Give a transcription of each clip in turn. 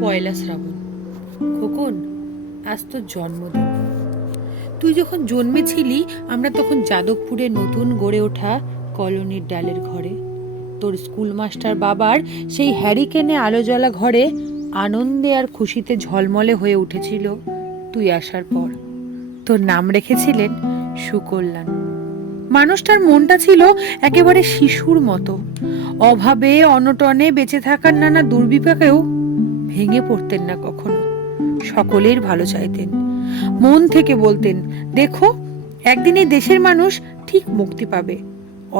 পয়লা শ্রাবণ। খোকন, আজ তোর জন্মদিন। তুই যখন জন্মেছিলি আমরা তখন যাদবপুরে নতুন গড়ে ওঠা কলোনির ডালের ঘরে, তোর স্কুল মাস্টার বাবার সেই হ্যারিকেনে আলো জ্বলা ঘরে আনন্দে আর খুশিতে ঝলমলে হয়ে উঠেছিল তুই আসার পর। তোর নাম রেখেছিলেন সুকল্যাণ। মানুষটার মনটা ছিল একেবারে শিশুর মতো। অভাবে অনটনে বেঁচে থাকার নানা দুর্বিপাকেও ভেঙে পড়তেন না কখনো। সকলের ভালো চাইতেন, মন থেকে বলতেন, দেখো একদিন এই দেশের মানুষ ঠিক মুক্তি পাবে,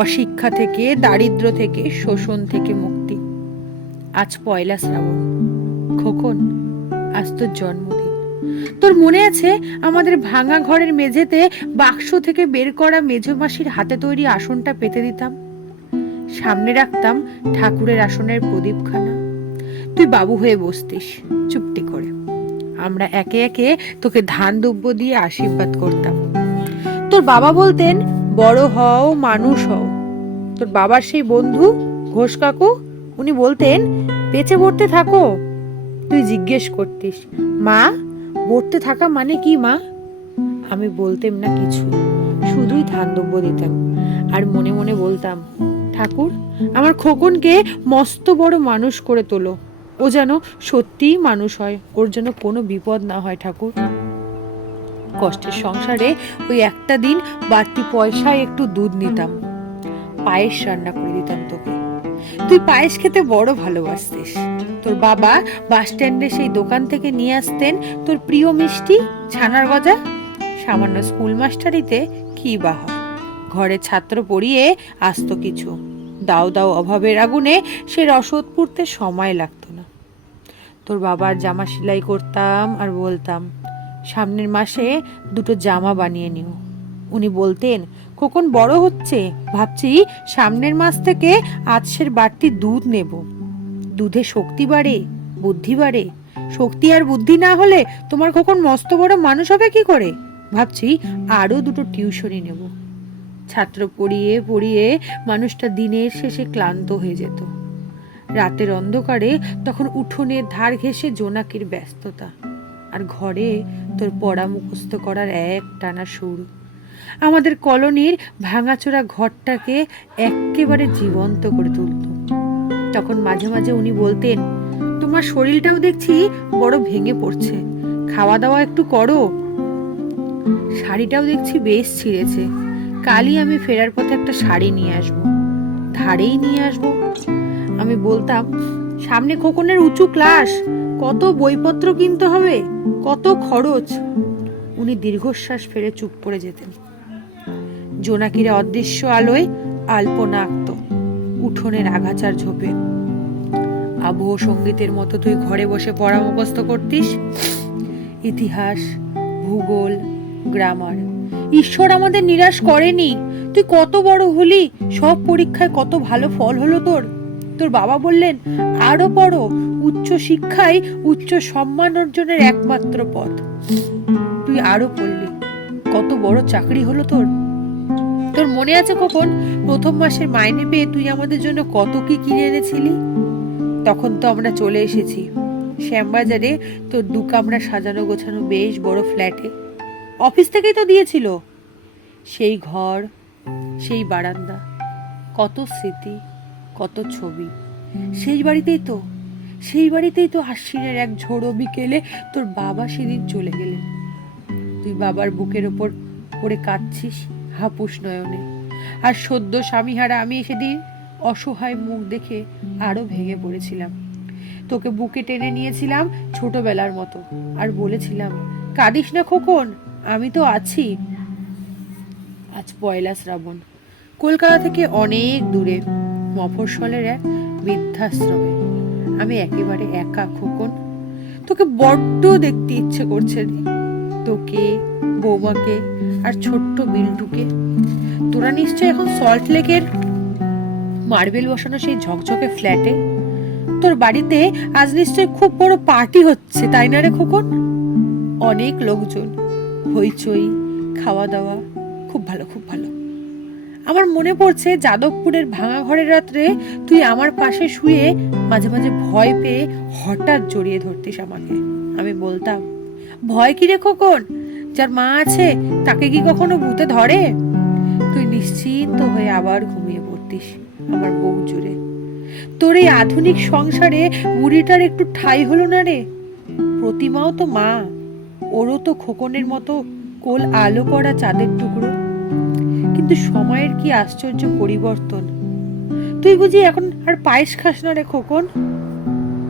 অশিক্ষা থেকে, দারিদ্র্য থেকে, শোষণ থেকে মুক্তি। আজ পয়লা শ্রাবণ। খোকন, আজ তোর জন্মদিন। তোর মনে আছে আমাদের ভাঙা ঘরের মেঝেতে বাক্স থেকে বের করা মেঝো মাসির হাতে তৈরি আসনটা পেতে দিতাম, সামনে রাখতাম ঠাকুরের আসনের প্রদীপখানা, তুই বাবু হয়ে বসতিস চুপটি করে, আমরা একে একে তোকে ধান দুব্য দিয়ে আশীর্বাদ করতাম। তোর বাবা বলতেন, বড় হও, মানুষ হও। তোর বাবার সেই বন্ধু ঘোষ কাকু, উনি বলতেন, বেঁচে পড়তে থাকো। তুই জিজ্ঞেস করতিস, মা পড়তে থাকা মানে কি মা? আমি বলতাম না কিছু, শুধুই ধান দুব্য দিতাম আর মনে মনে বলতাম, ঠাকুর আমার খোকনকে মস্ত বড় মানুষ করে তোলো, ও যেন সত্যিই মানুষ হয়, ওর যেন কোনো বিপদ না হয় ঠাকুর। কষ্টের সংসারে ওই একটা দিন বাড়তি পয়সায় একটু দুধ নিতাম, পায়েস রান্না করে দিতাম তোকে। তুই পায়েস খেতে বড় ভালোবাসতিস। তোর বাবা বাস স্ট্যান্ডে সেই দোকান থেকে নিয়ে আসতেন তোর প্রিয় মিষ্টি ছানার গজা। সামান্য স্কুল মাস্টারিতে কি বা হয়, ঘরে ছাত্র পড়িয়ে আসতো কিছু, দাও দাও অভাবের আগুনে সে রসদ পুড়তে সময় লাগতো না। তোর বাবার জামা সেলাই করতাম আর বলতাম, সামনের মাসে দুটো জামা বানিয়ে নিও। উনি বলতেন, খোকন বড় হচ্ছে, ভাবছি সামনের মাস থেকে আজকের বাড়তি দুধ নেব, দুধে শক্তি বাড়ে, বুদ্ধি বাড়ে। শক্তি আর বুদ্ধি না হলে তোমার খোকন মস্ত বড় মানুষ হবে কি করে? ভাবছি আরো দুটো টিউশনি নেব। ছাত্র পড়িয়ে পড়িয়ে মানুষটা দিনের শেষে ক্লান্ত হয়ে যেত। রাতের অন্ধকারে তখন উঠোনের ধার ঘেঁষে জোনাকির ব্যস্ততা, আর ঘরে তোর পড়া মুখস্থ করার এক টানা সুর আমাদের কলোনির ভাঙাচোরা ঘরটাকে একেবারে জীবন্ত করে তুলত। তখন মাঝে মাঝে উনি বলতেন, তোমার শরীরটাও দেখছি বড় ভেঙে পড়ছে, খাওয়া দাওয়া একটু করো। শাড়িটাও দেখছি বেশ ছিঁড়েছে, কালই আমি ফেরার পথে একটা শাড়ি নিয়ে আসবো, ধারেই নিয়ে আসবো। আমি বলতাম, সামনে খোকনের উঁচু ক্লাস, কত বইপত্র কিনতে হবে, কত খরচ। উনি দীর্ঘশ্বাস ফেলে চুপ করে যেতেন। জোনাকিরা অদৃশ্য আলোয় আলপনা আঁকত উঠোনের আগাছার ঝোপে। আবহ সঙ্গীতের মতো তুই ঘরে বসে পড়া মুখস্থ করতিস, ইতিহাস, ভূগোল, গ্রামার। ঈশ্বর আমাদের নিরাশ করেনি, তুই কত বড় হলি, সব পরীক্ষায় কত ভালো ফল হলো তোর। তোর বাবা বললেন, আরো পড়ো, উচ্চ শিক্ষাই উচ্চ সম্মান অর্জনের একমাত্র পথ। তুই আরো পড়লি, কত বড় চাকরি হলো তোর। তোর মনে আছে কখন প্রথম মাসের মাইনে পেয়ে তুই আমাদের জন্য কত কি কিনে এনেছিলি? তখন তো আমরা চলে এসেছি শ্যামবাজারে তোর দু কামরা সাজানো গোছানো বেশ বড় ফ্ল্যাটে। অফিস থেকেই তো দিয়েছিল। সেই ঘর, সেই বারান্দা, কত স্মৃতি, কত ছবি। সেই বাড়িতেই তো আশ্বিনের এক ঝোড়ো বিকেলে তোর বাবা সেদিন চলে গেলেন। তুই বাবার বুকের ওপর পড়ে কাঁদছিস হাপুস নয়নে, আর সদ্য স্বামীহারা আমি সেদিন অসহায় মুখ দেখে আরো ভেঙে পড়েছিলাম। তোকে বুকে টেনে নিয়েছিলাম ছোটবেলার মতো, আর বলেছিলাম, কাঁদিস না খোকন, আমি তো আছি। আজ পয়লা শ্রাবণ। কলকাতা থেকে অনেক দূরে মফস্বলের এক বৃদ্ধাশ্রমে আমি একেবারে একা খোকন। তোকে বড্ড দেখতে ইচ্ছে করছে রে, তোকে, বৌমাকে আর ছোট্ট বিল্টুকে। তোরা নিশ্চয় এখন সল্ট লেকের মার্বেল বসানো সেই ঝকঝকে ফ্ল্যাটে। তোর বাড়িতে আজ নিশ্চয় খুব বড় পার্টি হচ্ছে, তাই না রে খোকন? অনেক লোকজন, হইচই, খাওয়া দাওয়া, খুব ভালো খুব ভালো। আমার মনে পড়ছে যাদবপুরের ভাঙা ঘরের রাত্রে তুই আমার পাশে শুয়ে মাঝে মাঝে ভয় পেয়ে হঠাৎ জড়িয়ে ধরতিস আমাকে। আমি বলতাম, ভয় কি রে খোকন, যার মা আছে তাকে কি কখনো ভূতে ধরে? তুই নিশ্চিন্ত হয়ে আবার ঘুমিয়ে পড়তিস আমার বুক জুড়ে। তোর এই আধুনিক সংসারে বুড়িটার একটু ঠাঁই হলো না রে। প্রতিমাও তো মা, ওরও তো খোকনের মতো কোল আলো করা চাঁদের টুকরো। কিন্তু সময়ের কি আশ্চর্য পরিবর্তন। তুই বুঝি এখন আর পায়েস খাস না রে খোকন?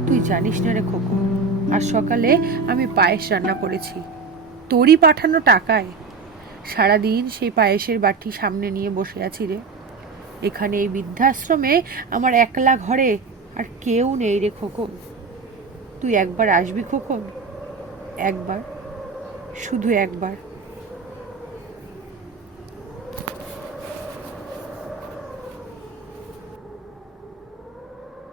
তুই জানিস না রে খোকন, আর সকালে আমি পায়েস রান্না করেছি তোরই পাঠানো টাকায়। সারাদিন সেই পায়েসের বাটি সামনে নিয়ে বসে আছি রে। এখানে এই বৃদ্ধাশ্রমে আমার একলা ঘরে আর কেউ নেই রে খোকন। তুই একবার আসবি খোকন, একবার, শুধু একবার।